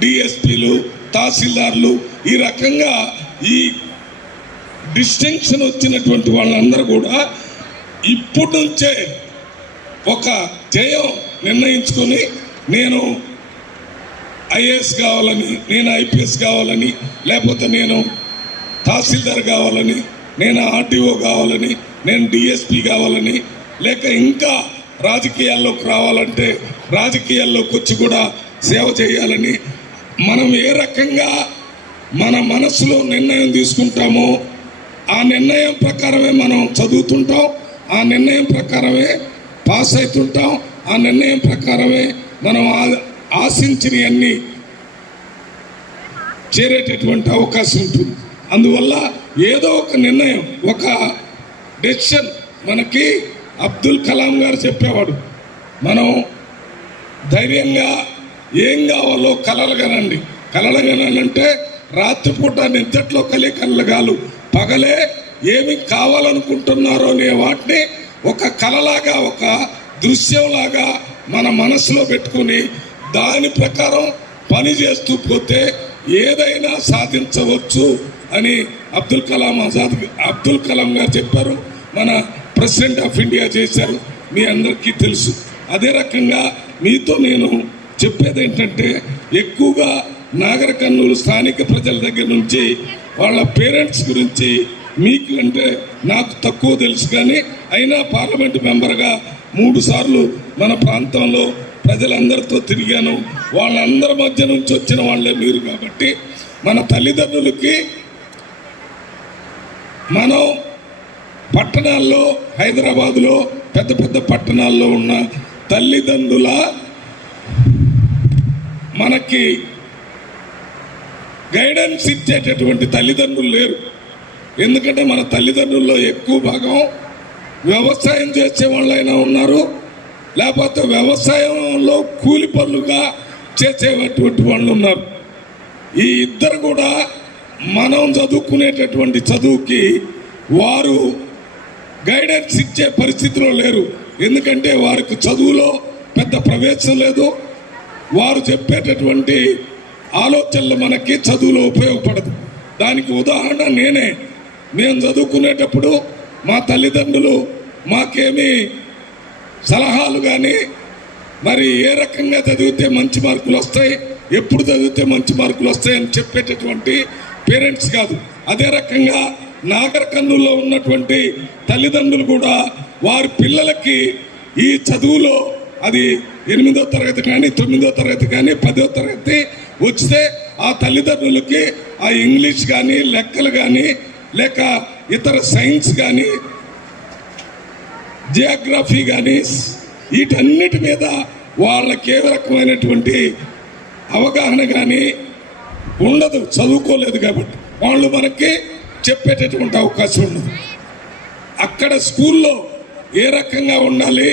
డిఎస్పీలు తహసీల్దార్లు ఈ రకంగా ఈ డిస్టింక్షన్ వచ్చినటువంటి వాళ్ళందరూ కూడా ఇప్పటి నుంచే ఒక జయం నిర్ణయించుకొని నేను ఐఏఎస్ కావాలని నేను ఐపీఎస్ కావాలని లేకపోతే నేను తహసీల్దార్ కావాలని నేను ఆర్టీఓ కావాలని నేను డిఎస్పి కావాలని లేక ఇంకా రాజకీయాల్లోకి రావాలంటే రాజకీయాల్లోకి వచ్చి కూడా సేవ చేయాలని మనం ఏ రకంగా మన మనసులో నిర్ణయం తీసుకుంటామో ఆ నిర్ణయం ప్రకారమే మనం చదువుతుంటాం ఆ నిర్ణయం ప్రకారమే పాస్ అవుతుంటాం ఆ నిర్ణయం ప్రకారమే మనం ఆ- ఆశించినవన్నీ చేరేటటువంటి అవకాశం ఉంటుంది. అందువల్ల ఏదో ఒక నిర్ణయం ఒక డెసిషన్ మనకి అబ్దుల్ కలాం గారు చెప్పేవాడు మనం ధైర్యంగా ఏం కావాలో కలలుగనండి కలలుగనాలంటే రాత్రిపూట నిద్దట్లో కలే కలగాలు పగలే ఏమి కావాలనుకుంటున్నారో అనే వాటిని ఒక కలలాగా ఒక దృశ్యంలాగా మన మనసులో పెట్టుకుని దాని ప్రకారం పని చేస్తూ పోతే ఏదైనా సాధించవచ్చు అని అబ్దుల్ కలాం ఆజాద్ అబ్దుల్ కలాం గారు చెప్పారు. మన ప్రెసిడెంట్ ఆఫ్ ఇండియా చేశారు. మీ అందరికీ తెలుసు. అదే రకంగా మీతో నేను చెప్పేది ఏంటంటే ఎక్కువగా నాగర కర్నూలు స్థానిక ప్రజల దగ్గర నుంచి వాళ్ళ పేరెంట్స్ గురించి మీకు అంటే నాకు తక్కువ తెలుసు కానీ అయినా పార్లమెంట్ మెంబర్గా మూడు సార్లు మన ప్రాంతంలో ప్రజలందరితో తిరిగాను. వాళ్ళందరి మధ్య నుంచి వచ్చిన వాళ్ళే మీరు కాబట్టి మన తల్లిదండ్రులకి మనం పట్టణాల్లో హైదరాబాదులో పెద్ద పెద్ద పట్టణాల్లో ఉన్న తల్లిదండ్రుల మనకి గైడెన్స్ ఇచ్చేటటువంటి తల్లిదండ్రులు లేరు. ఎందుకంటే మన తల్లిదండ్రుల్లో ఎక్కువ భాగం వ్యవసాయం చేసే వాళ్ళైనా ఉన్నారు. లేకపోతే వ్యవసాయంలో కూలి పనులుగా చేసేటటువంటి వాళ్ళు ఉన్నారు. ఈ ఇద్దరు కూడా మనం చదువుకునేటటువంటి చదువుకి వారు గైడెన్స్ ఇచ్చే పరిస్థితిలో లేరు. ఎందుకంటే వారికి చదువులో పెద్ద ప్రవేశం లేదు. వారు చెప్పేటటువంటి ఆలోచనలు మనకి చదువులో ఉపయోగపడదు. దానికి ఉదాహరణ నేనే. మేము చదువుకునేటప్పుడు మా తల్లిదండ్రులు మాకేమీ సలహాలు కానీ మరి ఏ రకంగా చదివితే మంచి మార్కులు వస్తాయి ఎప్పుడు చదివితే మంచి మార్కులు వస్తాయి అని చెప్పేటటువంటి పేరెంట్స్ కాదు. అదే రకంగా నాగర్ ఉన్నటువంటి తల్లిదండ్రులు కూడా వారి పిల్లలకి ఈ చదువులో అది ఎనిమిదో తరగతి కానీ తొమ్మిదో తరగతి కానీ పదో తరగతి వచ్చితే ఆ తల్లిదండ్రులకి ఆ ఇంగ్లీష్ కానీ లెక్కలు కానీ లేక ఇతర సైన్స్ కానీ జియోగ్రఫీ కానీ వీటన్నిటి మీద వాళ్ళకి ఏ రకమైనటువంటి అవగాహన కానీ ఉండదు చదువుకోలేదు కాబట్టి. వాళ్ళు మనకి చెప్పేటటువంటి అవకాశం ఉండదు. అక్కడ స్కూల్లో ఏ రకంగా ఉండాలి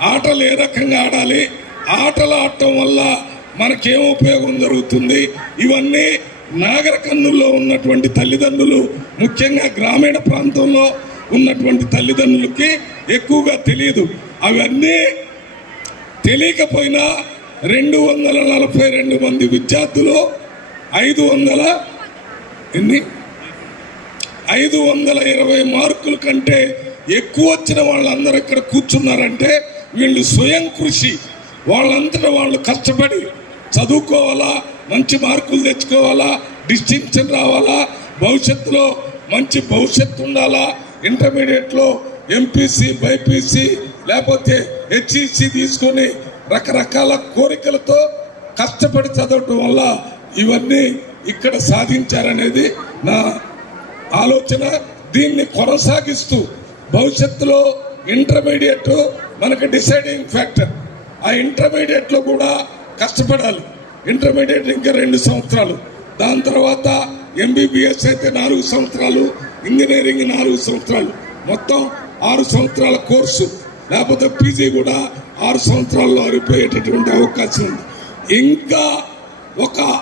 ఆటలు ఏ రకంగా ఆడాలి? ఆటలు ఆడటం వల్ల మనకేం ఉపయోగం జరుగుతుంది? ఇవన్నీ నాగర ఉన్నటువంటి తల్లిదండ్రులు ముఖ్యంగా గ్రామీణ ప్రాంతంలో ఉన్నటువంటి తల్లిదండ్రులకి ఎక్కువగా తెలియదు. అవన్నీ తెలియకపోయినా రెండు వందల నలభై రెండు మంది విద్యార్థులు ఐదు వందల ఎన్ని? ఐదు వందల ఇరవై మార్కుల కంటే ఎక్కువ వచ్చిన వాళ్ళందరూ ఇక్కడ కూర్చున్నారంటే వీళ్ళు స్వయం కృషి. వాళ్ళంతటా వాళ్ళు కష్టపడి చదువుకోవాలా మంచి మార్కులు తెచ్చుకోవాలా డిస్టింక్షన్ రావాలా భవిష్యత్తులో మంచి భవిష్యత్తు ఉండాలా ఇంటర్మీడియట్లో ఎంపీసీ బైపీసీ లేకపోతే హెచ్ఈసి తీసుకొని రకరకాల కోరికలతో కష్టపడి చదవటం వల్ల ఇవన్నీ ఇక్కడ సాధించారనేది నా ఆలోచన. దీన్ని కొనసాగిస్తూ భవిష్యత్తులో ఇంటర్మీడియట్ మనకు డిసైడింగ్ ఫ్యాక్టర్. ఆ ఇంటర్మీడియట్లో కూడా కష్టపడాలి. ఇంటర్మీడియట్ ఇంకా రెండు సంవత్సరాలు. దాని తర్వాత ఎంబీబీఎస్ అయితే నాలుగు సంవత్సరాలు ఇంజనీరింగ్ నాలుగు సంవత్సరాలు. మొత్తం ఆరు సంవత్సరాల కోర్సు. లేకపోతే పీజీ కూడా ఆరు సంవత్సరాల్లో అరిపోయేటటువంటి అవకాశం ఉంది. ఇంకా ఒక